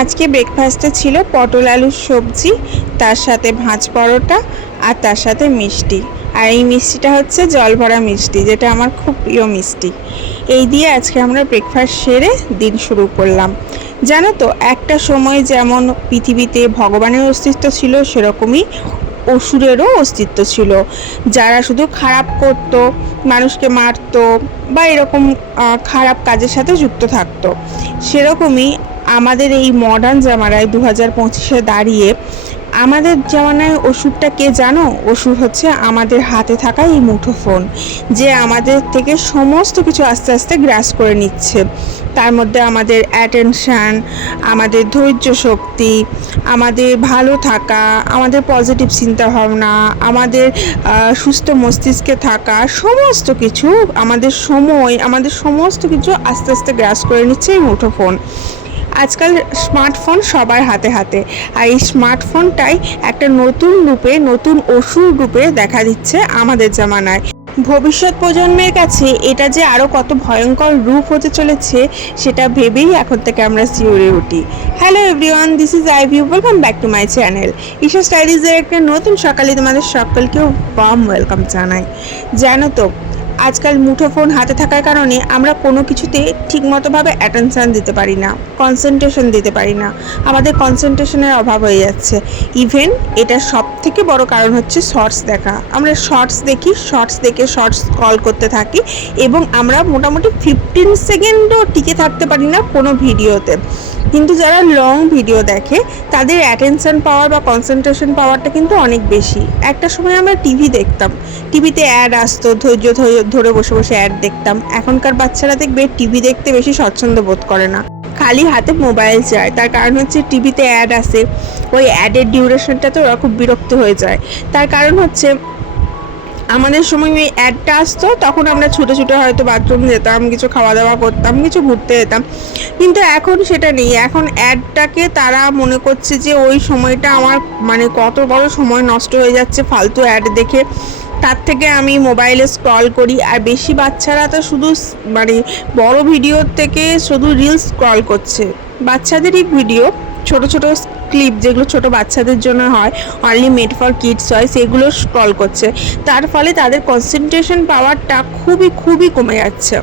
আজকে ব্রেকফাস্টে ছিল পটল আলুর সবজি, তার সাথে ভাঁজ পরোটা আর তার সাথে মিষ্টি। আর এই মিষ্টিটা হচ্ছে জল ভরা মিষ্টি, যেটা আমার খুব প্রিয় মিষ্টি। এই দিয়ে আজকে আমরা ব্রেকফাস্ট সেরে দিন শুরু করলাম। জানো তো, একটা সময় যেমন পৃথিবীতে ভগবানের অস্তিত্ব ছিল, সেরকমই অসুরেরও অস্তিত্ব ছিল। যারা শুধু খারাপ করত, মানুষকে মারতো বা এরকম খারাপ কাজের সাথে যুক্ত থাকতো, সেরকমই আমাদের এই মডার্ন জামানায় দু হাজার পঁচিশে দাঁড়িয়ে আমাদের জামানায় ওষুধটা কে জানো? ওষুধ হচ্ছে আমাদের হাতে থাকা এই মুঠো ফোন যে আমাদের থেকে সমস্ত কিছু আস্তে আস্তে গ্রাস করে নিচ্ছে। তার মধ্যে আমাদের অ্যাটেনশান আমাদের ধৈর্য শক্তি, আমাদের ভালো থাকা, আমাদের পজিটিভ চিন্তাভাবনা আমাদের সুস্থ মস্তিষ্কে থাকা, সমস্ত কিছু আমাদের সময়, আমাদের সমস্ত কিছু আস্তে আস্তে গ্রাস করে নিচ্ছে এই মুঠো ফোন আজকাল স্মার্টফোন সবার হাতে হাতে। আর এই স্মার্টফোনটাই একটা নতুন রূপে, নতুন অসুর রূপে দেখা দিচ্ছে আমাদের জামানায়। ভবিষ্যৎ প্রজন্মের কাছে এটা যে আরও কত ভয়ঙ্কর রূপ হতে চলেছে, সেটা ভেবেই এখন থেকে আমরা শিউরে উঠি। Hello everyone this is I view welcome back to my channel Isha স্টাইলিজের একটা নতুন সকালে তোমাদের সকলকেও ওয়ার্ম ওয়েলকাম জানাই। জানো তো আজকাল মুঠো ফোন হাতে থাকার কারণে আমরা কোনো কিছুতে ঠিকমতোভাবে অ্যাটেনশান দিতে পারি না কনসেন্ট্রেশন দিতে পারি না। আমাদের কনসেন্ট্রেশনের অভাব হয়ে যাচ্ছে। ইভেন এটা সব থেকে বড় কারণ হচ্ছে শর্টস দেখা। আমরা শর্টস দেখি শর্টস দেখে শর্টস কল করতে থাকি এবং আমরা মোটামুটি ফিফটিন সেকেন্ডও টিকে থাকতে পারি না কোনো ভিডিওতে কিন্তু যারা লং ভিডিও দেখে, তাদের অ্যাটেনশন পাওয়ার বা কনসেন্ট্রেশন পাওয়ারটা কিন্তু অনেক বেশি। একটা সময় আমরা টিভি দেখতাম। টিভিতে অ্যাড আসতো, ধৈর্য ধরে বসে বসে অ্যাড দেখতাম। এখনকার বাচ্চারা দেখবে টিভি দেখতে বেশি স্বচ্ছন্দ বোধ করে না। খালি হাতে মোবাইল চায়। তার কারণ হচ্ছে টিভিতে অ্যাড আসে, ওই অ্যাডের ডিউরেশনটা তো ওরা খুব বিরক্ত হয়ে যায়। তার কারণ হচ্ছে আমাদের সময় ওই অ্যাডটা আসতো, তখন আমরা ছুটে ছুটে হয়তো বাথরুম যেতাম, কিছু খাওয়া দাওয়া করতাম, কিছু ঘুরতে যেতাম। কিন্তু এখন সেটা নেই। এখন অ্যাডটাকে তারা মনে করছে যে ওই সময়টা আমার মানে কত বড় সময় নষ্ট হয়ে যাচ্ছে ফালতু অ্যাড দেখে। তার থেকে আমি মোবাইলে স্ক্রল করি। আর বেশি বাচ্চারা তো শুধু মানে বড় ভিডিওর থেকে শুধু রিলস স্ক্রল করছে। বাচ্চাদেরই ভিডিও ছোট ছোট ক্লিপ যেগুলো ছোট বাচ্চাদের জন্য হয় অনলি মেড ফর কিডস হয়, সেগুলো স্ক্রল করছে। তার ফলে তাদের কনসেন্ট্রেশন পাওয়ারটা খুবই খুবই কমে যাচ্ছে।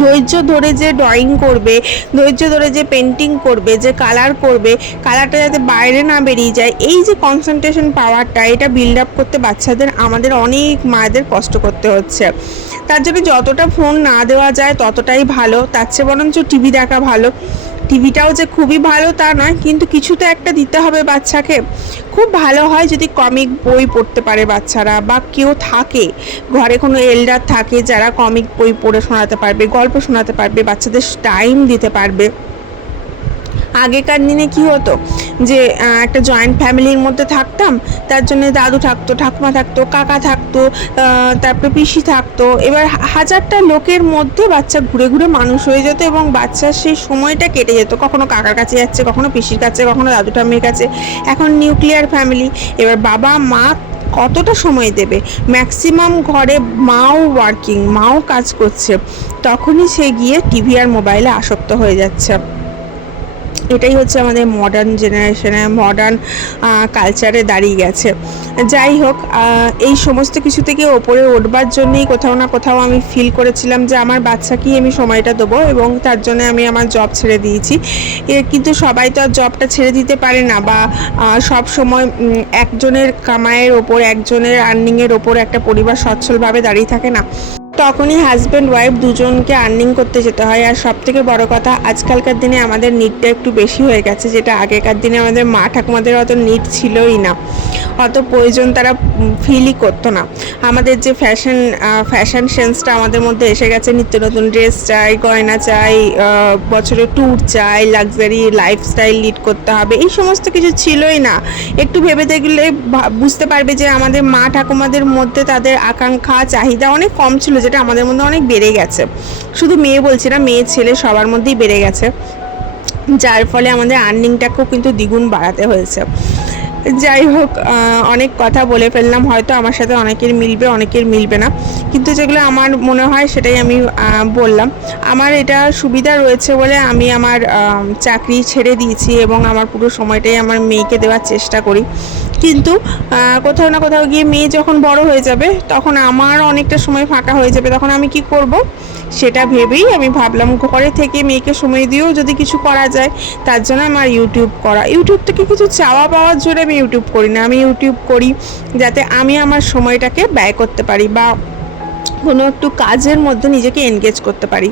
ধৈর্য ধরে যে ড্রয়িং করবে, ধৈর্য ধরে যে পেন্টিং করবে, যে কালার করবে কালারটা যাতে বাইরে না বেরিয়ে যায়, এই যে কনসেন্ট্রেশন পাওয়ারটা এটা বিল্ড আপ করতে বাচ্চাদের, আমাদের অনেক মায়েদের কষ্ট করতে হচ্ছে। তার জন্য যতটা ফোন না দেওয়া যায়, ততটাই ভালো। তার চেয়ে বরঞ্চ টিভি দেখা ভালো। টিভিটাও যে খুবই ভালো তা নয়, কিন্তু কিছু তো একটা দিতে হবে বাচ্চাকে। খুব ভালো হয় যদি কমিক বই পড়তে পারে বাচ্চারা বা কেউ থাকে, ঘরে কোনো এল্ডার থাকে যারা কমিক বই পড়ে শোনাতে পারবে, গল্প শোনাতে পারবে, বাচ্চাদের টাইম দিতে পারবে। আগেকার দিনে কি হতো? যে একটা জয়েন্ট ফ্যামিলির মধ্যে থাকতাম, তার জন্য দাদু থাকতো, ঠাকুমা থাকতো, কাকা থাকতো তারপরে পিসি থাকতো। এবার হাজারটা লোকের মধ্যে বাচ্চা ঘুরে ঘুরে মানুষ হয়ে যেত এবং বাচ্চার সেই সময়টা কেটে যেত। কখনো কাকার কাছে যাচ্ছে, কখনো পিসির কাছে, কখনো দাদু ঠাম্মির কাছে। এখন নিউক্লিয়ার ফ্যামিলি এবার বাবা, মা কতটা সময় দেবে? ম্যাক্সিমাম ঘরে মাও ওয়ার্কিং মাও কাজ করছে। তখনই সে গিয়ে টিভি আর মোবাইলে আসক্ত হয়ে যাচ্ছে। এটাই হচ্ছে আমাদের মডার্ন জেনারেশনে মডার্ন কালচারে দাঁড়িয়ে গেছে। যাই হোক এই সমস্ত কিছু থেকে ওপরে উঠবার জন্যই কোথাও না কোথাও আমি ফিল করেছিলাম যে আমার বাচ্চাকেই আমি সময়টা দেবো এবং তার জন্য আমি আমার জব ছেড়ে দিয়েছি। কিন্তু সবাই তো আর জবটা ছেড়ে দিতে পারে না বা সব সময় একজনের কামাইয়ের ওপর, একজনের আর্নিংয়ের ওপর একটা পরিবার সচ্ছলভাবে দাঁড়িয়ে থাকে না। তখনই হাজব্যান্ড ওয়াইফ দুজনকে আর্নিং করতে যেতে হয়। আর সব থেকে বড় কথা, আজকালকার দিনে আমাদের নিডটা একটু বেশি হয়ে গেছে, যেটা আগেকার দিনে আমাদের মা ঠাকুমাদের অত নিড ছিলই না। অত প্রয়োজন তারা ফিলই করতো না। আমাদের যে ফ্যাশন ফ্যাশন সেন্সটা আমাদের মধ্যে এসে গেছে, নিত্য নতুন ড্রেস চাই, গয়না চাই বছরে ট্যুর চাই লাক্সারি লাইফস্টাইল লিড করতে হবে, এই সমস্ত কিছু ছিলই না। একটু ভেবে দেখলে বুঝতে পারবে যে আমাদের মা ঠাকুমাদের মধ্যে তাদের আকাঙ্ক্ষা, চাহিদা অনেক কম ছিল যেটা আমাদের মধ্যে অনেক বেড়ে গেছে। শুধু মেয়ে বলছি না, মেয়ে, ছেলে সবার মধ্যেই বেড়ে গেছে। যার ফলে আমাদের আর্নিংটাকেও কিন্তু দ্বিগুণ বাড়াতে হয়েছে। যাই হোক অনেক কথা বলে ফেললাম। হয়তো আমার সাথে অনেকের মিলবে অনেকের মিলবে না। কিন্তু যেগুলো আমার মনে হয় সেটাই আমি বললাম। আমার এটা সুবিধা রয়েছে বলে আমি আমার চাকরি ছেড়ে দিয়েছি এবং আমার পুরো সময়টাই আমার মেয়েকে দেওয়ার চেষ্টা করি। কিন্তু কোথাও না কোথাও গিয়ে মেয়ে যখন বড় হয়ে যাবে, তখন আমার অনেকটা সময় ফাঁকা হয়ে যাবে। তখন আমি কি করব? সেটা ভেবেই আমি ভাবলাম, ঘরে থেকে মেয়েকে সময় দিয়েও যদি কিছু করা যায়, তার জন্য আমার ইউটিউব করা। ইউটিউব থেকে কিছু চাওয়া পাওয়ার জন্য আমি ইউটিউব করি না। আমি ইউটিউব করি যাতে আমি আমার সময়টাকে ব্যয় করতে পারি বা কোনো একটু কাজের মধ্যে নিজেকে এনগেজ করতে পারি।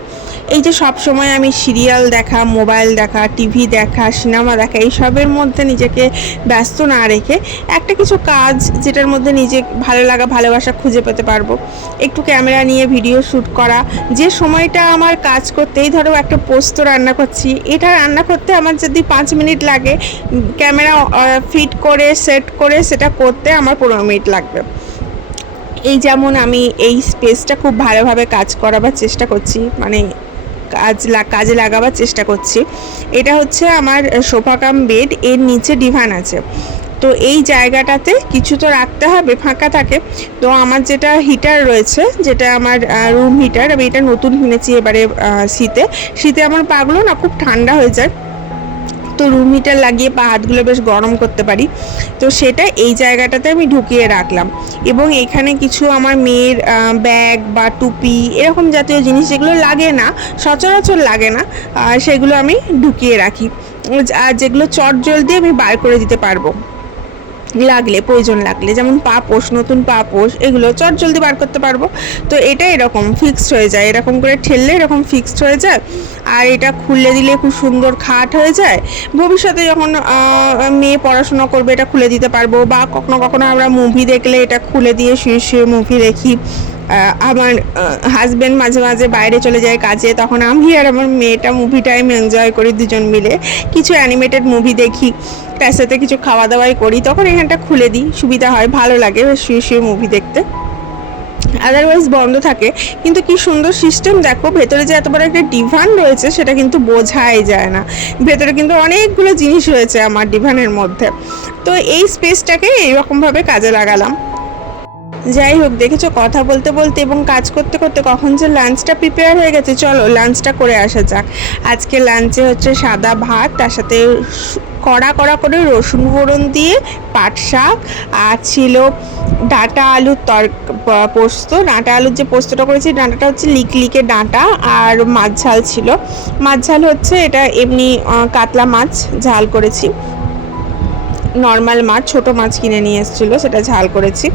এই যে সব সময় আমি সিরিয়াল দেখা, মোবাইল দেখা, টিভি দেখা, সিনেমা দেখা, এইসবের মধ্যে নিজেকে ব্যস্ত না রেখে একটা কিছু কাজ যেটার মধ্যে নিজে ভালো লাগা, ভালোবাসা খুঁজে পেতে পারব। একটু ক্যামেরা নিয়ে ভিডিও শ্যুট করা, যে সময়টা আমার কাজ করতেই ধরো একটা পোস্ত রান্না করছি, এটা রান্না করতে আমার যদি পাঁচ মিনিট লাগে, ক্যামেরা ফিট করে, সেট করে, সেটা করতে আমার পনেরো মিনিট লাগবে। এই যেমন আমি এই স্পেসটা খুব ভালোভাবে কাজ করাবার চেষ্টা করছি মানে কাজ কাজে লাগাবার চেষ্টা করছি। এটা হচ্ছে আমার সোফা কাম বেড, এর নিচে ডিভান আছে। তো এই জায়গাটাতে কিছু তো রাখতে হবে, ফাঁকা থাকে। তো আমার যেটা হিটার রয়েছে, যেটা আমার রুম হিটার আমি এটা নতুন কিনেছি এবারে শীতে। শীতে আমার পাগলো না, খুব ঠান্ডা হয়ে যায়। তো রুম হিটার লাগিয়ে পা হাতগুলো বেশ গরম করতে পারি। তো সেটা এই জায়গাটাতে আমি ঢুকিয়ে রাখলাম। এবং এখানে কিছু আমার মেয়ের ব্যাগ বা টুপি এরকম জাতীয় জিনিস যেগুলো লাগে না, সচরাচর লাগে না সেগুলো আমি ঢুকিয়ে রাখি। আর যেগুলো চট জলদি আমি বার করে দিতে পারব। লাগলে, প্রয়োজন লাগলে, যেমন পাপোশ, নতুন পাপোশ, এগুলো চট জলদি বার করতে পারব। তো এটা এরকম ফিক্সড হয়ে যায়, এরকম করে ঠেললে এরকম ফিক্সড হয়ে যায়। আর এটা খুলে দিলে খুব সুন্দর খাট হয়ে যায়। ভবিষ্যতে যখন মেয়ে পড়াশোনা করবে, এটা খুলে দিতে পারব। বা কখনো কখনো আমরা মুভি দেখলে এটা খুলে দিয়ে শুয়ে শুয়ে মুভি দেখি। আমার হাজব্যান্ড মাঝে মাঝে বাইরে চলে যায় কাজে, তখন আমি আর আমার মেয়েটা মুভি টাইম এনজয় করি দুজন মিলে। কিছু অ্যানিমেটেড মুভি দেখি, তার সাথে কিছু খাওয়া দাওয়াই করি, তখন এখানটা খুলে দিই, সুবিধা হয়, ভালো লাগে শুয়ে শুয়ে মুভি দেখতে। আদারওয়াইজ বন্ধ থাকে, কিন্তু কি সুন্দর সিস্টেম দেখো, ভেতরে যে এত বড় একটা ডিভান রয়েছে, সেটা কিন্তু বোঝাই যায় না। ভেতরে কিন্তু অনেকগুলো জিনিস রয়েছে আমার ডিভানের মধ্যে। তো এই স্পেসটাকে এইরকমভাবে কাজে লাগালাম। যাই হোক, দেখেছ কথা বলতে বলতে এবং কাজ করতে করতে কখন যে লাঞ্চটা প্রিপেয়ার হয়ে গেছে। চলো লাঞ্চটা করে আসা যাক। আজকে লাঞ্চে হচ্ছে সাদা ভাত, তার সাথে কড়া কড়া করে রসুন ফোড়ন দিয়ে পাট শাক, আর ছিল ডাঁটা আলুর তর পোস্ত। ডাঁটা আলুর যে পোস্তটা করেছি, ডাঁটাটা হচ্ছে লিক লিকে ডাঁটা আর মাছ ঝাল ছিল। মাছ ঝাল হচ্ছে এটা এমনি কাতলা মাছ ঝাল করেছি। নর্মাল মাছ, ছোট মাছ কিনে নিয়ে এসেছিল, সেটা ঝাল করেছি।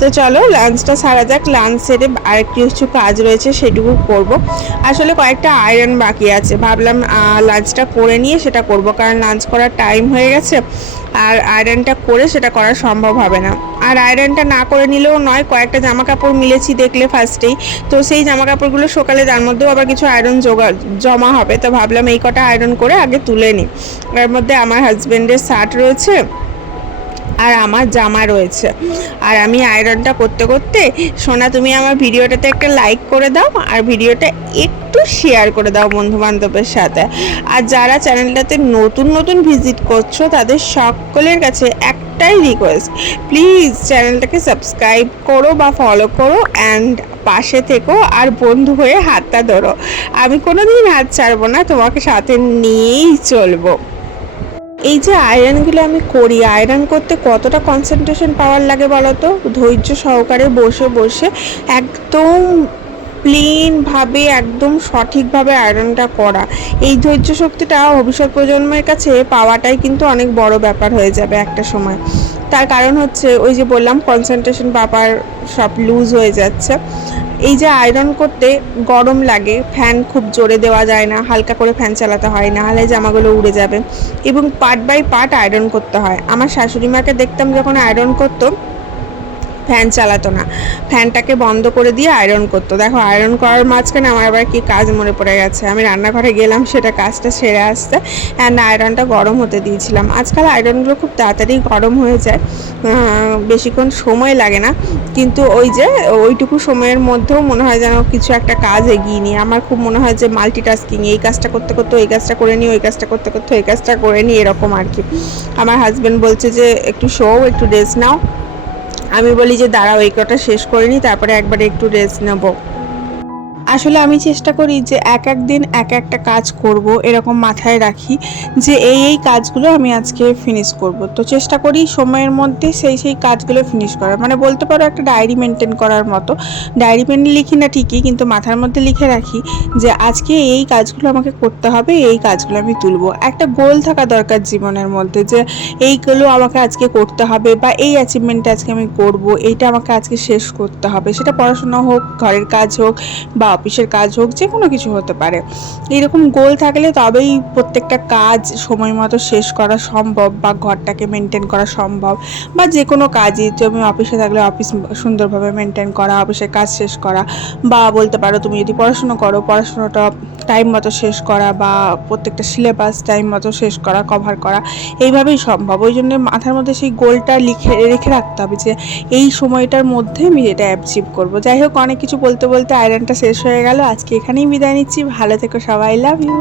তো চলো লাঞ্চটা সারা যাক লাঞ্চ সেরে আরেকটু কিছু কাজ রয়েছে, সেটুকু করব। আসলে কয়েকটা আয়রন বাকি আছে, ভাবলাম লাঞ্চটা করে নিয়ে সেটা করব, কারণ লাঞ্চ করার টাইম হয়ে গেছে, আর আয়রনটা করে সেটা করা সম্ভব হবে না। আর আয়রনটা না করে নিলেও নয়, কয়েকটা জামা কাপড় মিলেছি দেখলে ফার্স্টেই তো সেই জামা কাপড়গুলো সকালে তার মধ্যেও আবার কিছু আয়রন জোগা, জমা হবে, তো ভাবলাম এই কটা আয়রন করে আগে তুলে নিই এর মধ্যে আমার হাজব্যান্ডের শার্ট রয়েছে আর আমার জামা রয়েছে। আর আমি আয়রনটা করতে করতে, সোনা তুমি আমার ভিডিওটাতে একটা লাইক করে দাও আর ভিডিওটা একটু শেয়ার করে দাও বন্ধু বান্ধবের সাথে। আর যারা চ্যানেলটাতে নতুন নতুন ভিজিট করছ, তাদের সকলের কাছে একটাই রিকোয়েস্ট প্লিজ চ্যানেলটাকে সাবস্ক্রাইব করো বা ফলো করো অ্যান্ড পাশে থেকো আর বন্ধু হয়ে হাতটা ধরো। আমি কোনো দিন হাত ছাড়বো না, তোমাকে সাথে নিয়েই চলবো। এই যে আয়রনগুলো আমি করি, আয়রন করতে কতটা কনসেন্ট্রেশন পাওয়ার লাগে বলো তো ধৈর্য সহকারে বসে বসে একদম প্লেনভাবে একদম সঠিকভাবে আয়রনটা করা। এই ধৈর্য শক্তিটা ভবিষ্যৎ প্রজন্মের কাছে পাওয়াটাই কিন্তু অনেক বড় ব্যাপার হয়ে যাবে একটা সময়। তার কারণ হচ্ছে ওই যে বললাম কনসেন্ট্রেশন বাবার সব লুজ হয়ে যাচ্ছে। এই যে আয়রন করতে গরম লাগে ফ্যান খুব জোরে দেওয়া যায় না, হালকা করে ফ্যান চালাতে হয় না হলে জামাগুলো উড়ে যাবে। এবং পার্ট বাই পার্ট আয়রন করতে হয়। আমার শাশুড়ি মাকে দেখতাম যখন আয়রন করতো ফ্যান চালাতো না। ফ্যানটাকে বন্ধ করে দিয়ে আয়রন করতো। দেখো আয়রন করার মাঝখানে আমার আবার কি কাজ মনে পড়ে গেছে। আমি রান্নাঘরে গেলাম, সেটা কাজটা সেরে আসতে অ্যান্ড আয়রনটা গরম হতে দিয়েছিলাম। আজকাল আয়রনগুলো খুব তাড়াতাড়ি গরম হয়ে যায়। বেশিক্ষণ সময় লাগে না। কিন্তু ওই যে, ওইটুকু সময়ের মধ্যেও মনে হয় যেন কিছু একটা কাজ এগিয়ে নিই আমার খুব মনে হয় যে মাল্টিটাস্কিং এই কাজটা করতে করতে ওই কাজটা করে নিই, ওই কাজটা করতে করতে ওই কাজটা করে নিই, এরকম আর কি। আমার হাজব্যান্ড বলছে যে, একটু শো একটু রেস্ট নাও। আমি বলি যে দাঁড়াও এই কটা শেষ করে নিই তারপরে একবারে একটু রেস্ট নেব। আসলে আমি চেষ্টা করি যে এক এক দিন এক একটা কাজ করব, এরকম মাথায় রাখি যে এই এই কাজগুলো আমি আজকে ফিনিশ করব। তো চেষ্টা করি সময়ের মধ্যে সেই সেই কাজগুলো ফিনিশ করার। মানে বলতে পারো একটা ডায়েরি মেনটেন করার মতো। ডায়েরি পেন লিখি না ঠিকই, কিন্তু মাথার মধ্যে লিখে রাখি যে আজকে এই কাজগুলো আমাকে করতে হবে, এই কাজগুলো আমি তুলবো। একটা গোল থাকা দরকার জীবনের মধ্যে যে এইগুলো আমাকে আজকে করতে হবে বা এই অ্যাচিভমেন্টটা আজকে আমি করব, এইটা আমাকে আজকে শেষ করতে হবে। সেটা পড়াশোনা হোক, ঘরের কাজ হোক বা অফিসের কাজ হোক, যে কোনো কিছু হতে পারে। এরকম গোল থাকলে তবেই প্রত্যেকটা কাজ সময় মতো শেষ করা সম্ভব বা ঘরটাকে মেনটেন করা সম্ভব বা যে কোনো কাজই তুমি অফিসে থাকলে অফিস সুন্দরভাবে মেনটেন করা, অফিসের কাজ শেষ করা বা বলতে পারো তুমি যদি পড়াশুনো করো, পড়াশুনোটা টাইম মতো শেষ করা বা প্রত্যেকটা সিলেবাস টাইম মতো শেষ করা কভার করা, এইভাবেই সম্ভব। ওই জন্য মাথার মধ্যে সেই গোলটা লিখে, রেখে রাখতে হবে যে, এই সময়টার মধ্যে আমি এটা অ্যাচিভ করব। যাই হোক, অনেক কিছু বলতে বলতে আয়রনটা শেষ হয়ে গেল। আজকে এখানেই বিদায় নিচ্ছি। ভালো থেকো সবাই। Love you